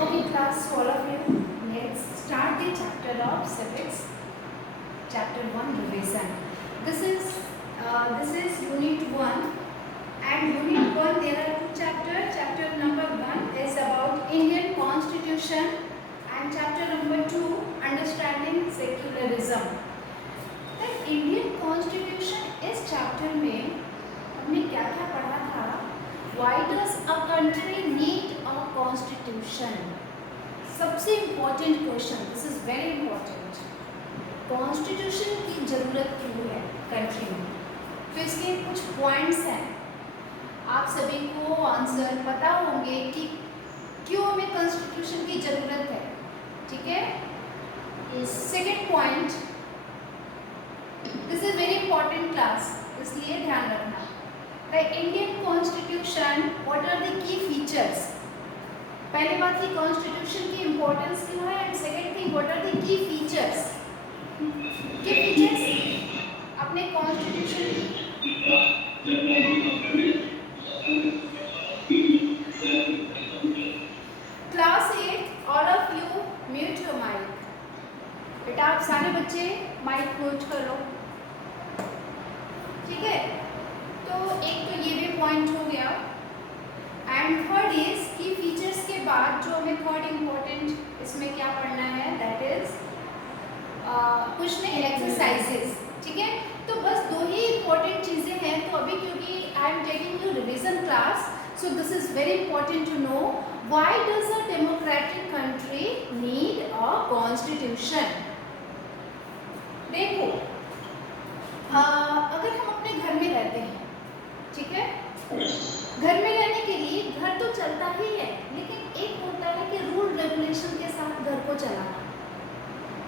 Okay, class, all of you, let's start the chapter of civics, chapter 1 revision. This is unit 1, and unit 1 there are two chapters. Chapter number 1 is about Indian Constitution, and chapter number 2 understanding secularism. The Indian Constitution इस chapter में हमने क्या क्या पढ़ा था? Why does a country need a constitution? सबसे important question, this is very important. Constitution की जरूरत क्यों है country में? तो इसके कुछ points हैं. आप सभी को आंसर पता होंगे कि क्यों हमें constitution की जरूरत है, ठीक है? Second point, this is very important class, इसलिए ध्यान रखना. The Indian Constitution, what are the key features? पहली बात की Constitution की importance क्यों है, and second thing, what are the key features? Key features अपने Constitution Class 8, all of you mute your mic. बेटा आप सारे बच्चे माइक म्यूट कर लो, ठीक है? तो एक तो ये भी पॉइंट हो गया. एंड थर्ड इज की फीचर्स के बाद जो हमें थर्ड इम्पोर्टेंट इसमें क्या पढ़ना है, दैट इज कुछ नहीं एक्सरसाइजेस, ठीक है? तो बस दो ही इम्पोर्टेंट चीज़ें हैं. तो अभी क्योंकि I am taking you revision class, so this is very important to know why does a democratic country need a constitution. देखो, अगर हम अपने घर में रहते हैं, ठीक है, घर में रहने के लिए घर तो चलता ही है, लेकिन एक होता है कि रूल रेगुलेशन के साथ घर को चलाना,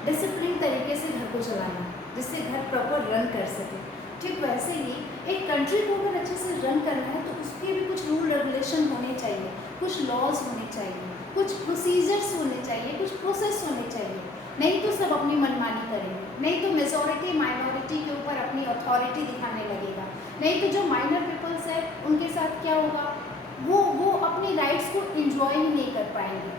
डिसिप्लिन तरीके से घर को चलाना, जिससे घर प्रॉपर रन कर सके. ठीक वैसे ही एक कंट्री को अगर अच्छे से रन करना है तो उसके भी कुछ रूल रेगुलेशन होने चाहिए, कुछ लॉज होने चाहिए, कुछ प्रोसीजर्स होने चाहिए, कुछ प्रोसेस होने चाहिए. नहीं तो सब अपनी मनमानी करेंगे, नहीं तो मेजॉरिटी माइनॉरिटी के ऊपर अपनी अथॉरिटी दिखाने लगेगा, नहीं तो जो माइनर पीपल्स है उनके साथ क्या होगा, वो अपनी राइट्स को एंजॉय ही नहीं कर पाएंगे,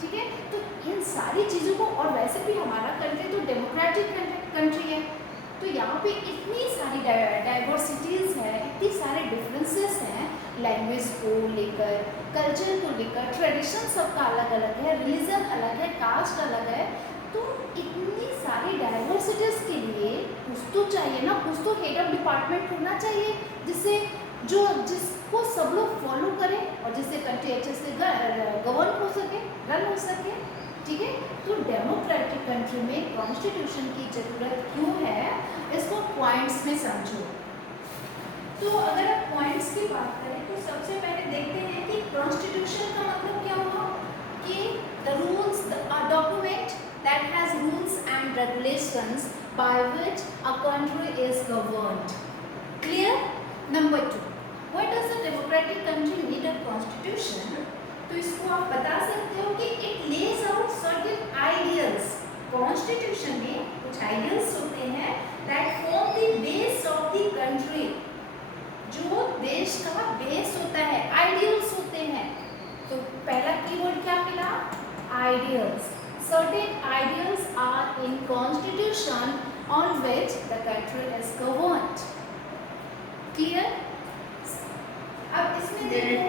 ठीक है? तो इन सारी चीज़ों को, और वैसे भी हमारा कंट्री तो डेमोक्रेटिक कंट्री है, तो यहाँ पे इतनी सारी डाइवर्सिटीज़ है, इतनी सारे डिफरेंसेस हैं, लैंग्वेज को लेकर, कल्चर को लेकर, ट्रेडिशन सबका अलग अलग है, रिलीजन अलग है, कास्ट अलग है. तो इतनी सारी डाइवर्सिटीज़ के लिए कुछ तो चाहिए ना, कुछ तो हेड ऑफ डिपार्टमेंट होना चाहिए जिसको सब लोग फॉलो करें और जिससे कंट्री अच्छे से गवर्न हो सके, रन हो सके, ठीक है? तो डेमोक्रेटिक कंट्री में कॉन्स्टिट्यूशन की ज़रूरत क्यों है, इसको पॉइंट्स में समझो. तो अगर आप पॉइंट्स की बात करें तो सबसे पहले देखते हैं कि कॉन्स्टिट्यूशन का मतलब क्या हुआ, कि the rules, the document that has rules and regulations by which a country is governed. Clear? Number 2, why does a democratic country need a constitution? तो इसको आप बता सकते हो कि it lays out certain ideals. Constitution में कुछ ideals होते हैं that form the base of the country. जो देश का बेस होता है, ideals होते हैं. तो पहला कीवर्ड क्या मिला, ideals. Certain ideals are in constitution on which the country is governed. Clear? अब इसमें देखो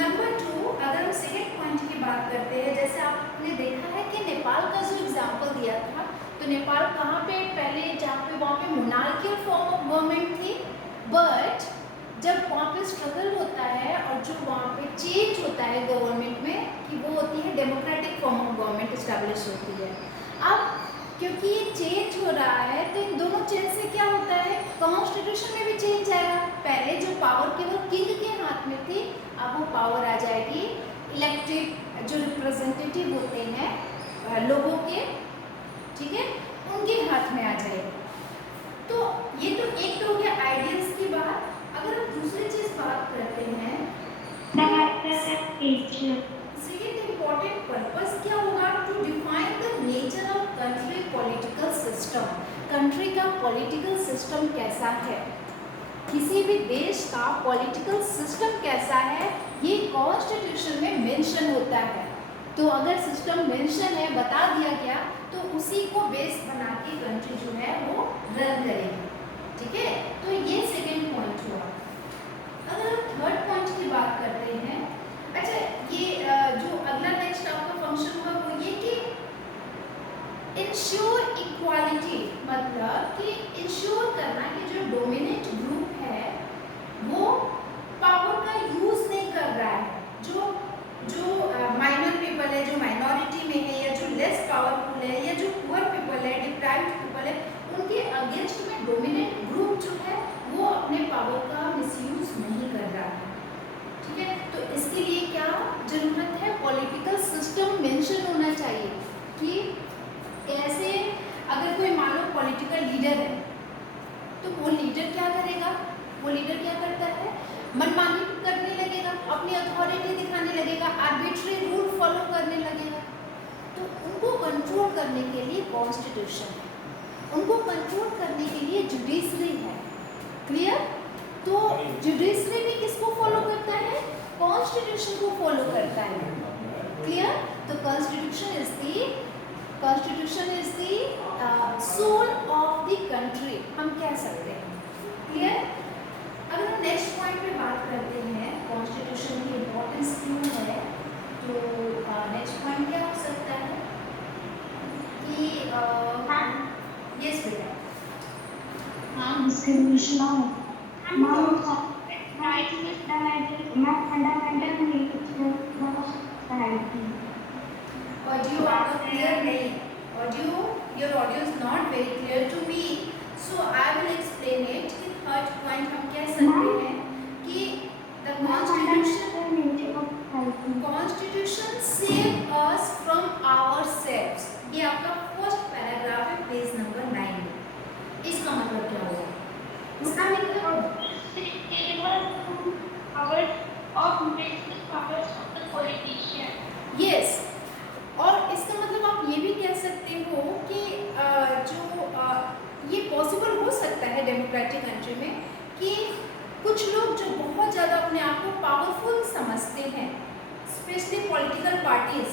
नंबर 2, अगर हम सेकेंड पॉइंट की बात करते हैं, जैसे आपने देखा है कि नेपाल का जो एग्जाम्पल दिया था, तो नेपाल कहाँ पे पहले, जहाँ पे वहाँ पे मोनार्कियल फॉर्म ऑफ गवर्नमेंट थी, बट जब वहाँ पे स्ट्रगल होता है और जो वहाँ पे चेंज होता है गवर्नमेंट में, कि वो होती है democratic form of government establish होती है. अब क्योंकि ये चेंज हो रहा है, तो इन दोनों चेंज से क्या होता है, कॉन्स्टिट्यूशन में भी चेंज आएगा. पहले जो पावर केवल किंग के हाथ में थी, अब वो पावर आ जाएगी इलेक्टेड जो रिप्रेजेंटेटिव होते हैं लोगों के, ठीक है, उनके हाथ में आ जाएगा. तो ये तो एक तो हो गया आइडियल्स की बात. अगर हम दूसरी चीज बात करते हैं, सेकेंड इम्पोर्टेंट पर्पस क्या होगा, to define the nature of country political system. Country का पॉलिटिकल सिस्टम कैसा है, किसी भी देश का पॉलिटिकल सिस्टम कैसा है ये कॉन्स्टिट्यूशन में मेंशन होता है। तो अगर सिस्टम मेंशन है, बता दिया गया, तो उसी को बेस बना के कंट्री जो है वो रन करेगी। ठीक है, तो ये सेकेंड पॉइंट हुआ। अगर हम थर्ड पॉइंट की बात करते हैं, अच्छा ये जो अगला नेक्स्ट आपका फंक्शन हुआ वो ये कि इंश्योर इक्वालिटी, मतलब कि इंश्योर करना कि जो डोमिनेंट ग्रुप है वो पावर का यूज नहीं कर रहा है, जो माइनर पीपल है, जो माइनॉरिटी में है, या जो लेस पावरफुल है, या जो पुअर पीपल है, डिप्राइव्ड पीपल है, उनके अगेंस्ट में डोमिनेंट ग्रुप जो है वो अपने पावर का मिसयूज नहीं कर रहा है। ठीक है, तो इसके लिए क्या जरूरत है, पॉलिटिकल सिस्टम मेंशन होना चाहिए कि कैसे, अगर कोई मान लो पॉलिटिकल लीडर है तो वो लीडर क्या करेगा, वो लीडर क्या करता है, मनमानी करने लगेगा, अपनी अथॉरिटी दिखाने लगेगा, आर्बिट्री रूल फॉलो करने लगेगा। तो उनको कंट्रोल करने के लिए कॉन्स्टिट्यूशन है, उनको कंट्रोल करने के लिए जुडिशरी है। क्लियर? तो जुडिशरी भी किसको फॉलो करता है, कॉन्स्टिट्यूशन को फॉलो करता है। क्लियर? तो constitution is the soul of the country, हम कह सकते हैं। क्लियर? अगर हम नेक्स्ट पॉइंट पे बात करते हैं कॉन्स्टिट्यूशन की इम्पोर्टेंस क्यों है, तो नेक्स्ट पॉइंट क्या हो सकता है कि यस बेटा, discrimination of rights is fundamental need of society. Audio आपका क्लियर नहीं, your audio is not very clear to me, so I will explain it। कि थर्ड पॉइंट हम कह सकते हैं कि the constitution save us from ourselves। ये आपका फर्स्ट पैराग्राफ है पेज नंबर 9 में। इसका मतलब क्या होगा, इसका मतलब यस, और इसका मतलब आप ये भी कह सकते हो कि ये पॉसिबल हो सकता है डेमोक्रेटिक कंट्री में कि कुछ लोग जो बहुत ज़्यादा अपने आप को पावरफुल समझते हैं, स्पेशली पॉलिटिकल पार्टीज,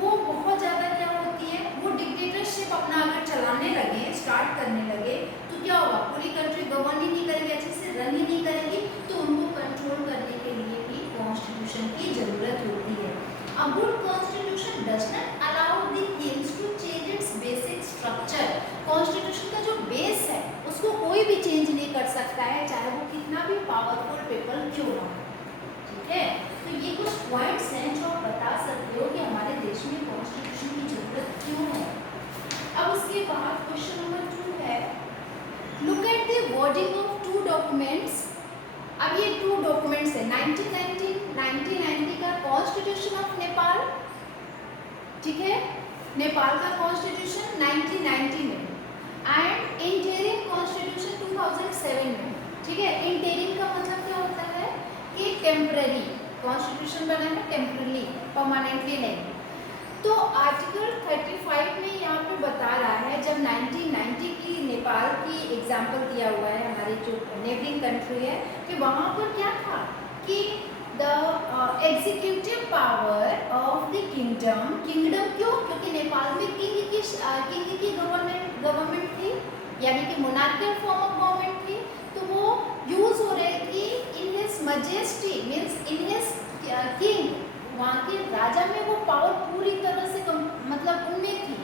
वो बहुत ज़्यादा क्या होती है, वो डिक्टेटरशिप अपना अगर चलाने लगे, स्टार्ट करने लगे, तो क्या होगा, पूरी कंट्री गवर्न ही नहीं करेगी, अच्छे से रन ही नहीं करेगी। तो उनको कंट्रोल करने के लिए भी कॉन्स्टिट्यूशन की ज़रूरत होती है। A good constitution does not allow the kings to change its basic structure। Constitution का जो बेस है उसको कोई भी चेंज नहीं कर सकता है, चाहे वो कितना भी पावरफुल पीपल क्यों ना हो। ठीक है, तो ये कुछ पॉइंट्स हैं जो आप बता सकते हो कि हमारे देश में कॉन्स्टिट्यूशन की जरूरत क्यों है। अब उसके बाद क्वेश्चन नंबर 2 है, look at the wording of two documents. अब ये 2 डॉक्यूमेंट्स है, 1990 का कॉन्स्टिट्यूशन ऑफ नेपाल, ठीक है, नेपाल का कॉन्स्टिट्यूशन 1990 में, एंड इंटरिम कॉन्स्टिट्यूशन 2007 में। ठीक है, इंटरिम का मतलब क्या होता है कि टेम्पररी कॉन्स्टिट्यूशन बना है, टेम्पररी, परमानेंटली नहीं। तो आर्टिकल 35 में यहाँ पे बता रहा है, जब 1990 की नेपाल की एग्जाम्पल दिया हुआ है, हमारी जो नेबरिंग कंट्री है, कि वहाँ पर क्या था कि the executive power of the kingdom क्यों, क्योंकि नेपाल में किंग की गवर्नमेंट थी, यानी कि मोनार्कियल फॉर्म ऑफ गवर्नमेंट थी, तो वो यूज हो रही थी इन his majesty, means in his king, वहाँ के राजा में वो पावर पूरी तरह से मतलब उनमें थी,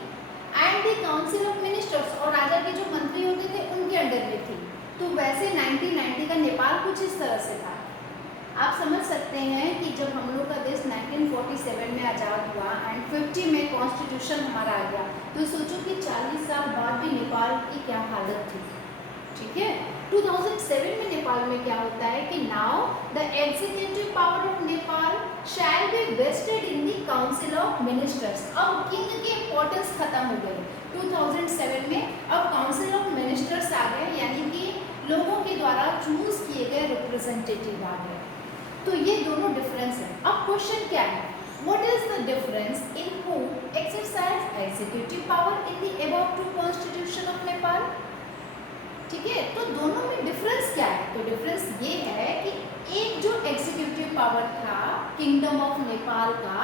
and the council of ministers, और राजा के जो मंत्री होते थे उनके अंडर में थी। तो वैसे 1990 का नेपाल कुछ इस तरह से था। आप समझ सकते हैं कि जब हम लोग का देश 1947 में आज़ाद हुआ एंड 50 में कॉन्स्टिट्यूशन हमारा आ गया, तो सोचो कि 40 साल बाद भी नेपाल की क्या हालत थी। ठीक है, 2007 में नेपाल में क्या होता है कि now the executive power of Nepal shall be vested in the council of ministers. अब किंग की इम्पोर्टेंस खत्म हो गई 2007 में, अब काउंसिल ऑफ मिनिस्टर्स आ गए, यानी कि लोगों के द्वारा चूज किए गए रिप्रेजेंटेटिव आ गए। तो ये दोनों डिफरेंस है। अब क्वेश्चन क्या है, what is the difference in who exercise executive power in the above 2 constitution of Nepal. ठीक है, तो दोनों में डिफरेंस क्या है? तो डिफरेंस ये है कि एक जो एग्जीक्यूटिव पावर था किंगडम ऑफ नेपाल का,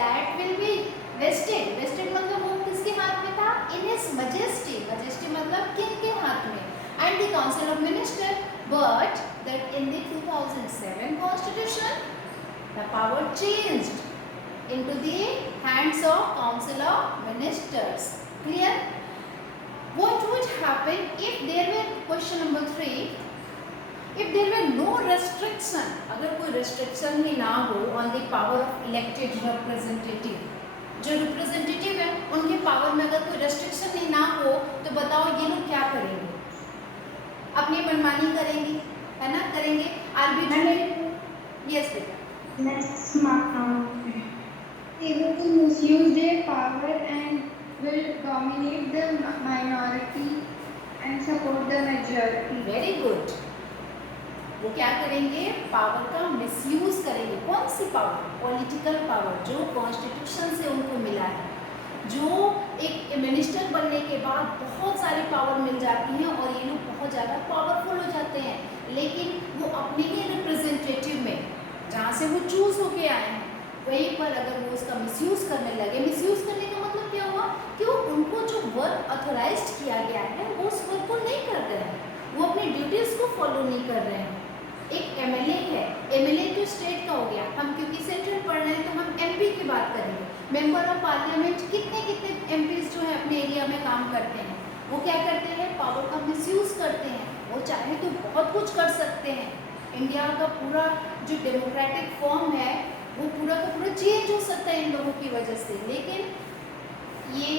that will be vested. Vested मतलब वो किसके हाथ में था? In his majesty. मजेस्टी मतलब किंग के हाथ में, and the council of minister. But that in the 2007 constitution the power changed into the hands of council of ministers. Clear? What would happen if there were, question number 3, if there were no restriction, अगर कोई restriction ही ना हो on the power of elected representative, जो representative है उनके power में अगर कोई restriction ही ना हो, तो बताओ ये लोग क्या करेंगे? अपनी मनमानी करेंगे, है ना? करेंगे arbitrary? Yes बेटा. Let's mark. They will misuse their power and will dominate the minority and support the majority. Very good. वो क्या करेंगे? पावर का मिसयूज करेंगे. कौन सी पावर? पॉलिटिकल पावर जो कॉन्स्टिट्यूशन से उनको मिला है, जो एक मिनिस्टर बनने के बाद बहुत सारी पावर मिल जाती हैं और ये लोग बहुत ज़्यादा पावरफुल हो जाते हैं, लेकिन वो अपने ही रिप्रेजेंटेटिव में जहाँ से वो चूज होके आए हैं वहीं पर अगर वो उसका मिसयूज करने लगे, मिसयूज करने का मतलब क्या हुआ कि वो उनको जो वर्क ऑथोराइज्ड किया गया है वो उस वर्क को नहीं कर रहे हैं, वो अपनी ड्यूटीज़ को फॉलो नहीं कर रहे हैं. एक एमएलए है, एमएलए तो स्टेट का हो गया, हम क्योंकि सेंट्रल पढ़ रहे हैं तो हम एमपी की बात करेंगे. मेंबर ऑफ पार्लियामेंट कितने एमपीज जो है अपने एरिया में काम करते हैं, वो क्या करते हैं? पावर का मिसयूज करते हैं. वो चाहे तो बहुत कुछ कर सकते हैं. इंडिया का पूरा जो डेमोक्रेटिक फॉर्म है वो पूरा का पूरा चेंज हो सकता है इन लोगों की वजह से, लेकिन ये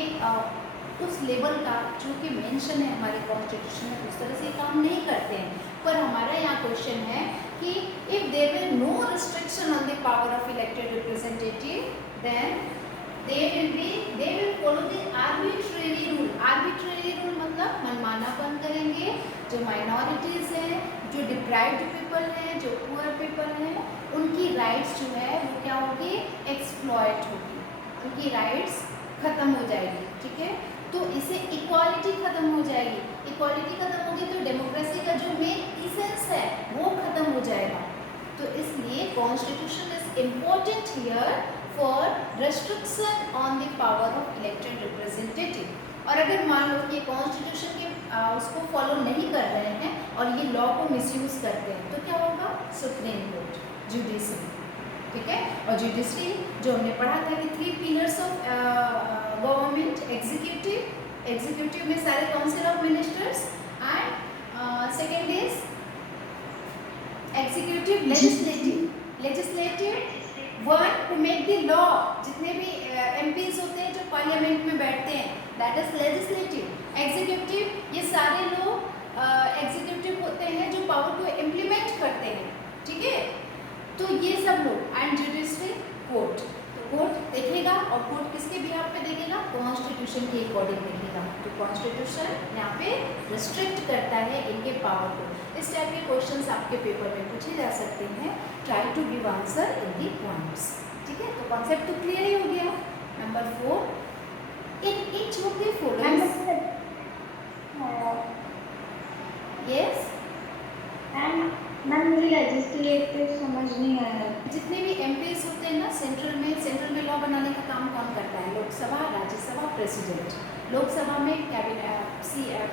उस लेवल का जो कि मेंशन है हमारे कॉन्स्टिट्यूशन में उस तरह से काम नहीं करते हैं. पर हमारा यहाँ क्वेश्चन है कि if there were no restriction on the power of elected representative, then they will follow the arbitrary rule. Arbitrary rule मतलब मनमानापन करेंगे. जो माइनॉरिटीज़ हैं, जो डिप्राइव्ड पीपल हैं, जो पुअर पीपल हैं, उनकी राइट्स जो है वो क्या होगी? एक्सप्लॉइट होगी, उनकी राइट्स खत्म हो जाएगी. ठीक है, तो इससे इक्वालिटी खत्म हो जाएगी. इक्वालिटी खत्म होगी तो डेमोक्रेसी का जो मेन इसेंस है वो खत्म हो जाएगा. तो इसलिए constitution is important here for restriction on the power of elected representative. और अगर मान लो कि कॉन्स्टिट्यूशन के उसको फॉलो नहीं कर रहे हैं और ये लॉ को मिसयूज करते हैं तो क्या होगा? Supreme court, judiciary. ठीक है, और जुडिशरी जो हमने पढ़ा था कि 3 पिलर्स ऑफ गवर्नमेंट, एग्जीक्यूटिव में सारे council of ministers, and second is executive, legislative one who make the law. जितने भी एमपीज होते हैं जो पार्लियामेंट में बैठते हैं, दैट इज लेजिस्लेटिव. एग्जीक्यूटिव, ये सारे लोग एग्जीक्यूटिव होते हैं जो पावर को इम्प्लीमेंट करते हैं. ठीक है, तो ये सब लोग. And judiciary, court. तो कोर्ट देखेगा, और कोर्ट किसके बिहाफ पे देखेगा? कॉन्स्टिट्यूशन के अकॉर्डिंग देखेगा. तो कॉन्स्टिट्यूशन यहाँ पे रिस्ट्रिक्ट करता है इनके पावर को. इस टाइप के क्वेश्चंस आपके पेपर में पूछे जा सकते हैं. Try to give answer in the points. ठीक है, तो कॉन्सेप्ट तो क्लियर ही हो गया. Number 4, in each of the following. Yes ma'am मुझे लेजिस्लेटिव समझ नहीं आया. जितने भी एमपीज होते हैं ना सेंट्रल में लॉ बनाने का काम कौन करता है? लोकसभा, राज्यसभा, प्रेसिडेंट. लोकसभा में कैबिनेट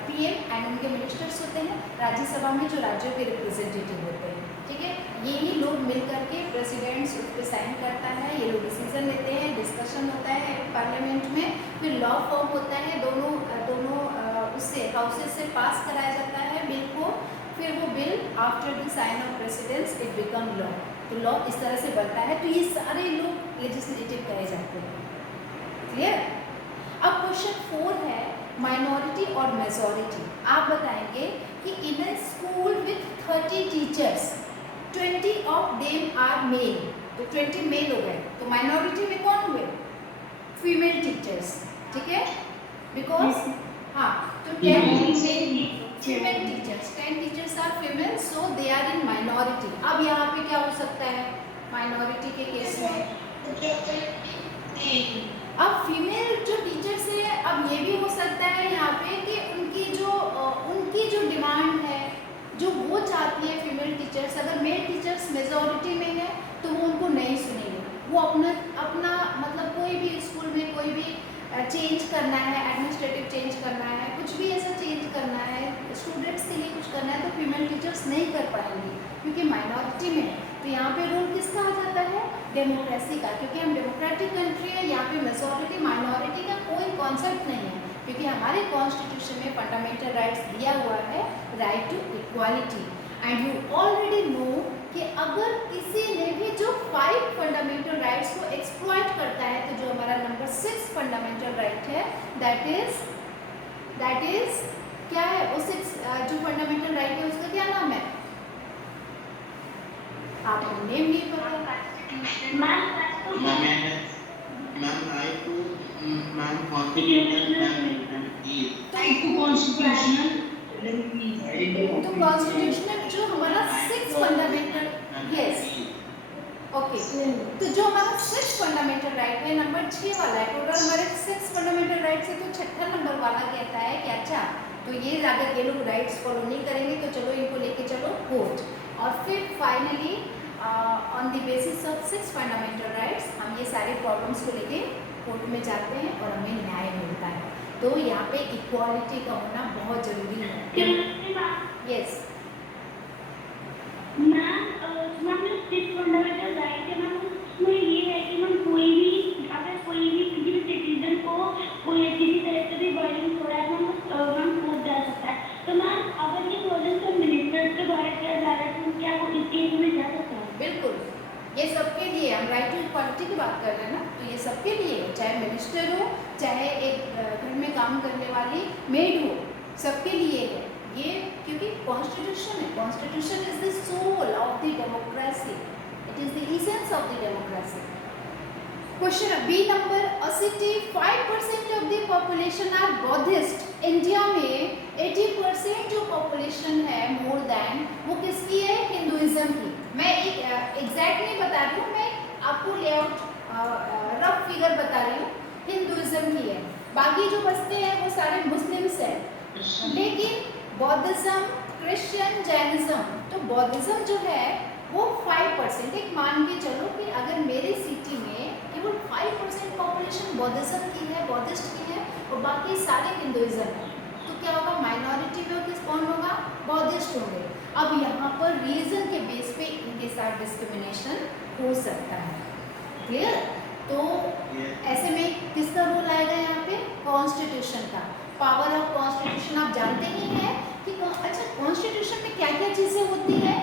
पीएम एंड उनके मिनिस्टर्स होते हैं. राज्यसभा में जो राज्यों के रिप्रेजेंटेटिव होते हैं. ठीक है, यही लोग मिल करके प्रेसिडेंट्स उस पर साइन करता है, ये लोग डिसीजन लेते हैं, डिस्कशन होता है पार्लियामेंट में, फिर लॉ फॉर्म होता है. दोनों उससे हाउसेस से पास कराया जाता है बिल को. फिर वो bill after the sign of presidents it become law. तो लॉ इस तरह से बनता है. तो ये सारे लोग लेजिस्लेटिव कहे जाते हैं. क्लियर? अब क्वेश्चन 4 है माइनॉरिटी और मेजॉरिटी. आप बताएंगे कि in a school with 30 teachers 20 of them are male. तो 20 मेल हो गए, तो माइनॉरिटी में कौन हुए? Female teachers. ठीक है, बिकॉज हाँ, तो 10 female teachers, 10 teachers are female, so they are in minority. अब यहाँ पे क्या हो सकता है माइनॉरिटी के केस में? अब फीमेल जो टीचर्स है, अब ये भी हो सकता है यहाँ पे कि उनकी जो डिमांड है, जो वो चाहती है फीमेल टीचर्स, अगर मेल टीचर्स मेजॉरिटी में है तो वो उनको नहीं सुनेंगे। वो अपना अपना मतलब कोई भी स्कूल में कोई भी चेंज करना है, एडमिनिस्ट्रेटिव चेंज करना है, कुछ भी ऐसा चेंज करना है, स्टूडेंट्स के लिए कुछ करना है, तो फीमेल टीचर्स नहीं कर पाएंगे क्योंकि माइनॉरिटी में है। तो यहाँ पे रोल किसका आ जाता है? डेमोक्रेसी का, क्योंकि हम डेमोक्रेटिक कंट्री है, यहाँ पे मेजॉरिटी माइनॉरिटी का कोई कॉन्सेप्ट नहीं है, क्योंकि हमारे कॉन्स्टिट्यूशन में फंडामेंटल राइट्स दिया हुआ है, right to equality. And you already know कि अगर किसी ने भी जो 5 फंडामेंटल राइट्स को एक्सप्लॉइट करता है, तो जो हमारा नंबर 6 फंडामेंटल राइट है, दैट इज क्या है? वो 6 जो फंडामेंटल राइट है उसका क्या नाम है? आपको नेम नहीं पता? तो कॉन्स्टिट्यूशनल जो हमारा 6 फंडामेंटल, यस, ओके, तो जो हमारा 6 फंडामेंटल राइट है, नंबर 6 वाला है। टोटल हमारे 6 फंडामेंटल राइट से तो 6ठा नंबर वाला कहता है कि अच्छा, तो ये अगर ये लोग राइट्स फॉलो नहीं करेंगे तो चलो इनको लेके चलो कोर्ट। और फिर finally on the basis of 6 fundamental rights हम ये सारे प्रॉब्लम्स को लेके कोर्ट में जाते हैं और हमें न्याय मिलता है। तो यहाँ पे इक्वालिटी का होना बहुत जरूरी है। यस मैम, जो 6 फंडामेंटल राइट है मैम, उसमें ये है कि मैम कोई भी किसी भी सिटीजन को कोई किसी तरह से भी वायलेंस हो रहा है मैम कोर्ट जा सकता है। तो मैम अगर ये वायलेंस मिनिस्टर के द्वारा किया जा रहा है तो क्या वो इस केस में जा सकता है? बिल्कुल, ये सबके लिए, हम राइट टू इक्वालिटी की बात कर रहे हैं ना, तो ये सबके लिए, चाहे मिनिस्टर हो, चाहे एक घर में काम करने वाली मेड हो, सबके लिए है ये, क्योंकि कॉन्स्टिट्यूशन है। Constitution is the soul of the democracy, it is the essence of the democracy. Question B number 85% of the population are Buddhist. India में 80% जो पॉपुलेशन है मोर देन, वो किसकी है? हिंदुइज्म की। मैं एक एग्जैक्ट नहीं बता रही हूँ, मैं आपको लेआउट रफ फिगर बता रही हूँ, हिंदुइज्म की है। बाकी जो बचते हैं वो सारे मुस्लिम्स हैं, लेकिन बौद्धिज्म, क्रिश्चियन, जैनिज्म, तो बौद्धिज्म जो है वो 5%। एक मान के चलो कि अगर मेरी सिटी में केवल 5% पॉपुलेशन बौद्धिज्म की है, बौद्धिस्ट की है, और बाकी सारे हिंदुइज्म है, तो क्या होगा? माइनॉरिटी में किस कौन होगा? बौद्धिस्ट होंगे। अब यहाँ पर रीजन के बेस पे इनके साथ डिस्क्रिमिनेशन हो सकता है। क्लियर? तो ऐसे में किसका रोल आएगा यहाँ पे? कॉन्स्टिट्यूशन का। पावर ऑफ कॉन्स्टिट्यूशन आप जानते ही हैं कि अच्छा, कॉन्स्टिट्यूशन में क्या क्या चीज़ें होती हैं?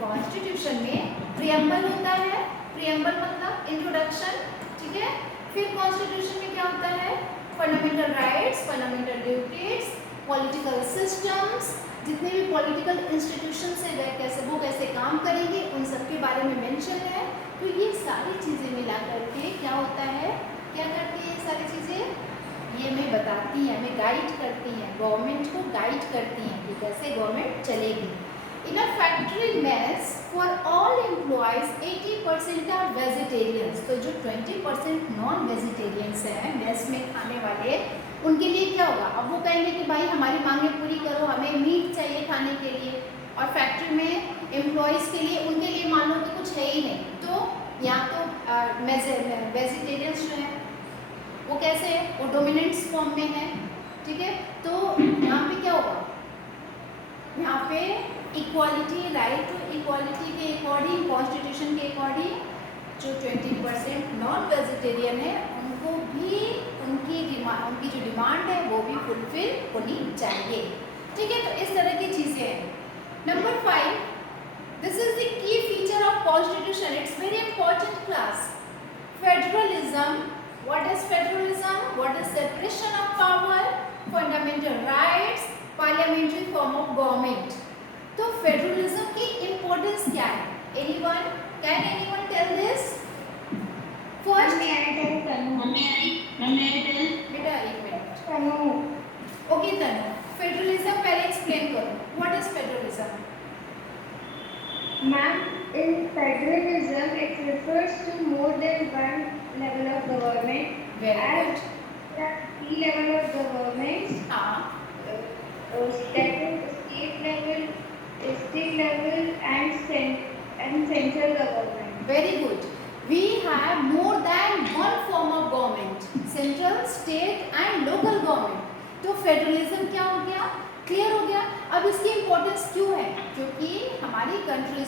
कॉन्स्टिट्यूशन में प्रियम्बल होता है, प्रियम्बल मतलब इंट्रोडक्शन, ठीक है। फिर कॉन्स्टिट्यूशन में क्या होता है? Fundamental rights, fundamental duties, political systems, जितने भी पॉलिटिकल इंस्टीट्यूशंस है वो कैसे काम करेंगे, उन सब के बारे में मेंशन है। तो ये सारी चीज़ें मिला करके क्या होता है, क्या करती है ये सारी चीज़ें? ये हमें बताती हैं, हमें गाइड करती हैं, गवर्नमेंट को गाइड करती हैं कि कैसे गवर्नमेंट चलेगी। In a factory mess for all employees 80% are vegetarians. तो जो 20% नॉन वेजिटेरियंस हैं मेस में खाने वाले, उनके लिए क्या होगा? अब वो कहेंगे कि भाई हमारी मांगें पूरी करो, हमें मीट चाहिए खाने के लिए, और फैक्ट्री में एम्प्लॉयज़ के लिए, उनके लिए मान लो कि कुछ है ही नहीं, तो यहाँ तो वेजिटेरियंस जो है वो कैसे है? वो डोमिनेंट्स फॉर्म में है, ठीक है। तो यहाँ पे क्या होगा? यहाँ पे इक्वालिटी, राइट टू इक्वालिटी के अकॉर्डिंग, कॉन्स्टिट्यूशन के अकॉर्डिंग, जो 20% नॉन वेजिटेरियन है उनको भी उनकी जो डिमांड है वो भी फुलफिल होनी चाहिए, ठीक है। तो इस तरह की चीज़ें हैं। Number 5, this is the key feature of constitution, it's very important class. Federalism, what is federalism? What is separation of power? Fundamental rights, parliamentary form of government. तो फेडरलिज्म की इम्पोर्टेंस क्या है? Anyone? Can anyone tell this? First, बेटा एक minute. Okay तनु, federalism पहले explain करो। What is federalism? Ma'am, in federalism, it refers to more than one level of government very As good. there are three level of governments, हाँ, that is state level, district level, and central government. very good. We have more than one form of government, central, state and local government. तो federalism क्या हो गया, clear हो गया. अब इसकी importance क्यों है, क्योंकि हमारी कंट्री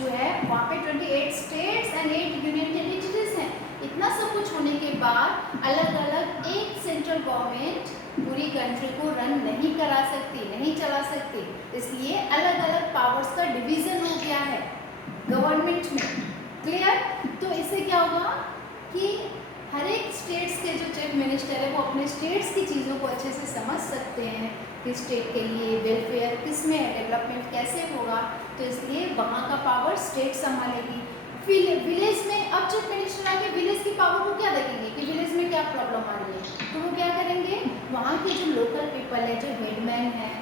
जो है वहाँ पे 28 स्टेट्स एंड 8 यूनियन टेरिटरीज हैं. इतना सब कुछ होने के बाद अलग अलग एक सेंट्रल गवर्नमेंट पूरी कंट्री को रन नहीं करा सकती, नहीं चला सकती. इसलिए अलग अलग पावर्स का डिवीजन हो गया है गवर्नमेंट में. क्लियर. तो इससे क्या होगा कि हर एक स्टेट्स के जो चीफ मिनिस्टर है वो अपने स्टेट्स की चीज़ों को अच्छे से समझ सकते हैं कि स्टेट के लिए वेलफेयर किस में है, डेवलपमेंट कैसे होगा. तो इसलिए वहाँ का पावर स्टेट संभालेगी. विलेज में अब चीफ मिनिस्टर आके विलेज की पावर को क्या देखेंगे कि विलेज में क्या प्रॉब्लम आ रही है, तो वो क्या करेंगे, वहाँ के जो लोकल पीपल है, जो हेडमैन है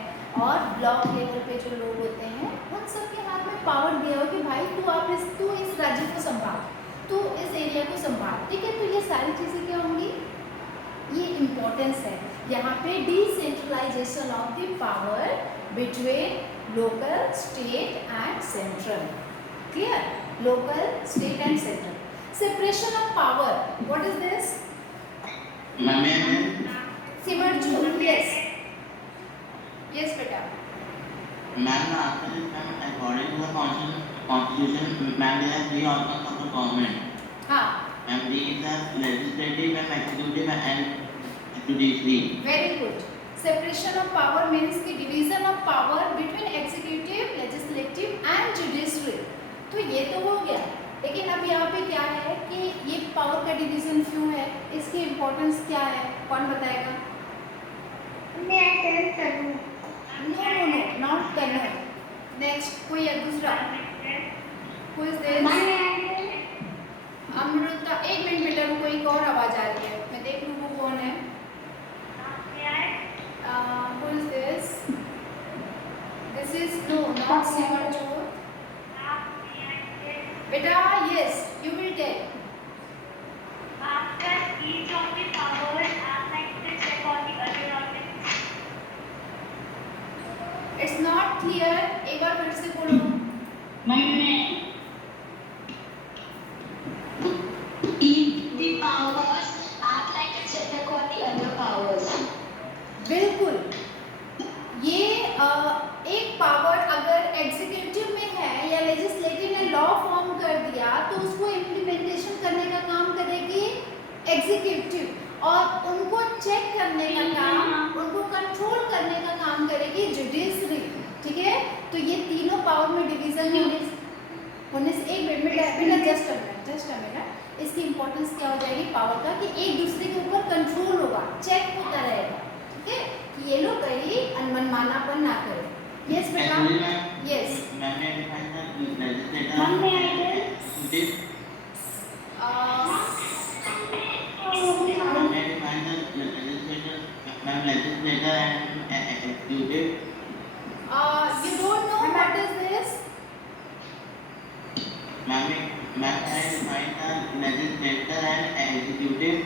और ब्लॉक लेवल पे जो लोग होते हैं, उन सबके हाथ में पावर दिया हो कि भाई तू इस राज्य को संभाल, तू इस एरिया को संभाल. ठीक है. तो ये सारी चीज़ें क्या होंगी, ये इम्पोर्टेंस है यहाँ पे decentralisation of the power between local, state and central. Clear. Local, state and central. Separation of power, what is this? सिमरजू. यस यस बेटा. Ma'am, after this, ma'am, according to the constitution, ma'am, there are three organs of the government. हाँ, Ma'am, these are legislative and executive and judiciary. Very good. Separation of power means की division of power between executive, legislative and judiciary. तो ये तो हो गया, लेकिन अब यहाँ पे क्या है कि ये पावर का डिवीजन क्यों है, इसकी इम्पोर्टेंस क्या है, कौन बताएगा? मैं tell करूँ. नो नो नो, नॉट करना. नेक्स्ट कोई दूसरा. Who is this? अमृता. एक मिनट बेटा, रुको, एक और आवाज आ रही है, मैं देख लूँ वो कौन है. Who is this? This is no, not Simarjot. बेटा, yes, you will tell. After each of the powers, act like the check on the other organs. It's not clear. एक बार फिर से बोलो. The powers act like a check on the other powers. बिल्कुल. ये एक power अगर executive में है या लेजिस्लेटिव ने लॉ फॉर्म कर दिया तो उसको इम्प्लीमेंटेशन करने का काम करेगी एग्जीक्यूटिव, और उनको चेक करने का काम, उनको कंट्रोल करने का काम करेगी जुडिशरी. ठीक है. तो ये तीनों पावर में डिवीजन होने से एक मिनट जस्ट अ मिनट, इसकी इंपॉर्टेंस क्या हो जाएगी पावर का कि एक दूसरे के ऊपर कंट्रोल होगा, चेक होता रहेगा. ठीक है. कि ये लोग कहीं मनमानापन ना करें. यस बेटा. Actually, ma'am, Yes. ma'am, may I define the legislator Ma'am, may I and tell? executive? Uh, May I define the legislator, ma'am, legislator and executive? you don't know what is this? Ma'am, may I define the legislator and executive?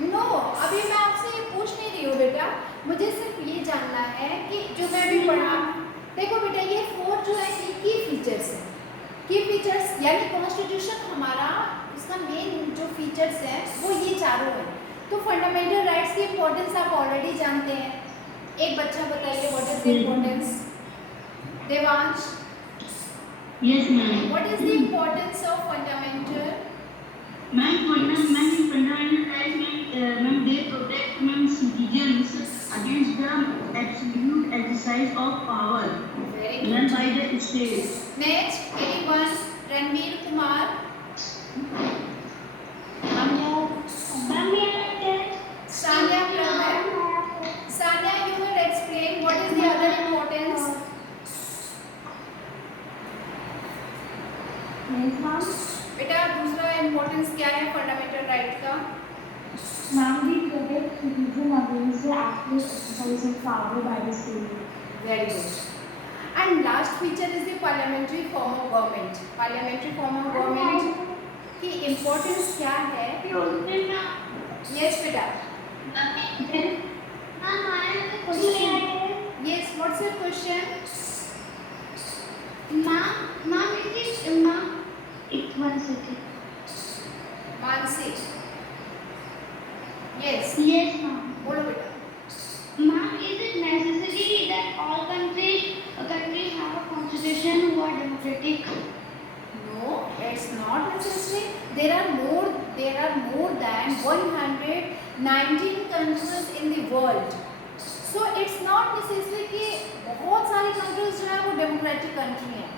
नो, अभी मैं आपसे ये पूछ नहीं रही हूँ बेटा, मुझे सिर्फ ये जानना है कि जो मैं भी पढ़ा. देखो बेटा, ये 4 जो है ये की फीचर्स है. की फीचर्स यानी कॉन्स्टिट्यूशन हमारा, उसका मेन जो फीचर्स हैं वो ये चारों हैं. तो फंडामेंटल राइट्स की इम्पोर्टेंस आप ऑलरेडी जानते हैं. एक बच्चा बताइए what is the importance. Devansh, Yes, ma'am. What is the importance of fundamental? Ma'am, fundamental rights, ma'am, they protect citizens against the absolute exercise of power very done good. by the state. Next anyone? Ranveer Kumar. Sanya Prabha. Sanya, you will explain what is the other importance. Yes, ma'am. बेटा, दूसरा importance क्या है fundamental right का? Ma'am, we protect citizen against the active exercise of power by the state. Very good. And last feature is the parliamentary form of government. Parliamentary form of government. कि importance क्या है। Yes बेटा, yes, what's your question? Mansi, yes, Yes, ma'am. बोलो बेटा। Ma'am, is it necessary that all countries have a constitution who are democratic? No, it's not necessary. There are more than 119 countries in the world. So it's not necessary कि बहुत सारी countries जो है वो democratic country हैं।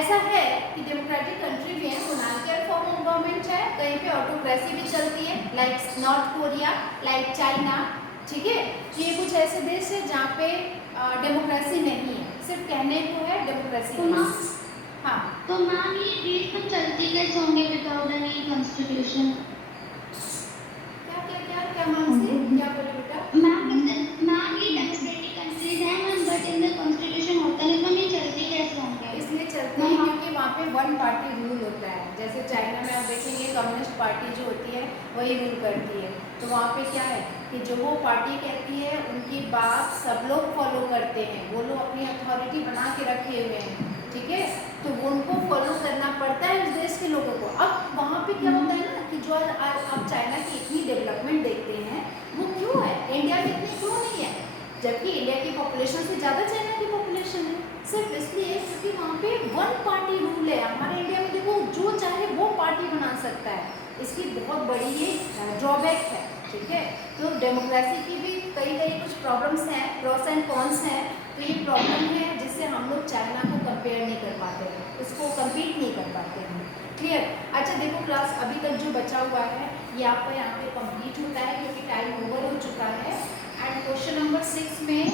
ऐसा है कि डेमोक्रेटिक कंट्री भी है, मोनार्कियल फॉर्म ऑफ गवर्नमेंट है, कहीं पे ऑटोक्रेसी भी चलती है, like north Korea, like China, ठीक है। तो ये कुछ ऐसे देश है जहाँ पे डेमोक्रेसी नहीं है, सिर्फ कहने को है, डेमोक्रेसी नहीं है। हाँ, तो मैम ये देश में चलती कैसे होंगे विदाउट एनी कॉन्स्टिट्यूशन? क्या क्या क्या क्या मानसी, क्या बोले बेटा? मैम ये डेमोक्रेटिक कंट्रीज हैं मैम, बट इनमें कॉन्स्टिट्यूशन होता नहीं, तो ये चलती कैसे होंगे? इसलिए चलते हैं क्योंकि वहाँ पे वन पार्टी रूल होता है। जैसे चाइना में आप देखेंगे कम्युनिस्ट पार्टी जो होती है वही रूल करती है। तो वहाँ पे क्या है कि जो वो पार्टी कहती है उनकी बात सब लोग फॉलो करते हैं, वो लोग अपनी अथॉरिटी बना के रखे हुए हैं, ठीक है। तो वो उनको फॉलो करना पड़ता है उस देश के लोगों को। अब वहाँ पे क्या होता है ना कि जो आप चाइना की इतनी डेवलपमेंट देखते हैं वो क्यों है, इंडिया में इतनी क्यों नहीं है, जबकि इंडिया की पॉपुलेशन से ज़्यादा चाइना की पॉपुलेशन है। सिर्फ इसलिए क्योंकि वहाँ पे वन पार्टी रूल है। हमारे इंडिया में देखो जो चाहे वो पार्टी बना सकता है, इसकी बहुत बड़ी ये ड्रॉबैक है, ठीक है। तो डेमोक्रेसी की भी कई कुछ प्रॉब्लम्स हैं, प्रोस एंड कॉन्स हैं। तो ये प्रॉब्लम है जिससे हम लोग चाइना को कंपेयर नहीं कर पाते हैं, उसको कम्पीट नहीं कर पाते हैं। क्लियर? अच्छा देखो क्लास अभी तक जो बचा हुआ है ये आपका यहाँ पे कंप्लीट होता है क्योंकि टाइम ओवर हो चुका है। एंड क्वेश्चन नंबर 6 में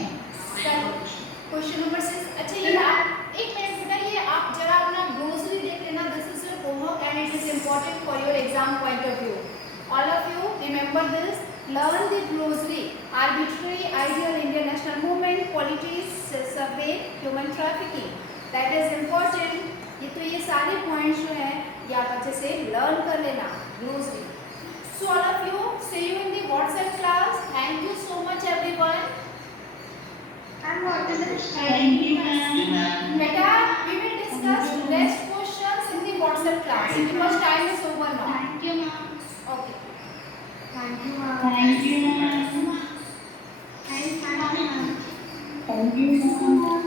क्वेश्चन नंबर 6, अच्छा ये आप एक मिनट बेटा, ये आप जरा अपना ग्लोसरी देख लेना। This is your homework and it is important for your exam point of view. All of you remember this, learn the glossary, arbitrary, ideal, Indian national movement, politics, survey, human trafficking, that is important। ये तो ये सारे points जो हैं ये आप अच्छे से लर्न कर लेना glossary। So all of you, see you in the WhatsApp class. Thank you so much everyone. And what is it? Thank you, ma'am. Beta, we will discuss rest questions in the WhatsApp class because time is over now. Thank you, ma'am. Okay. Thank you, ma'am. Thank you, ma'am. Thank you, ma'am. Thank you, ma'am.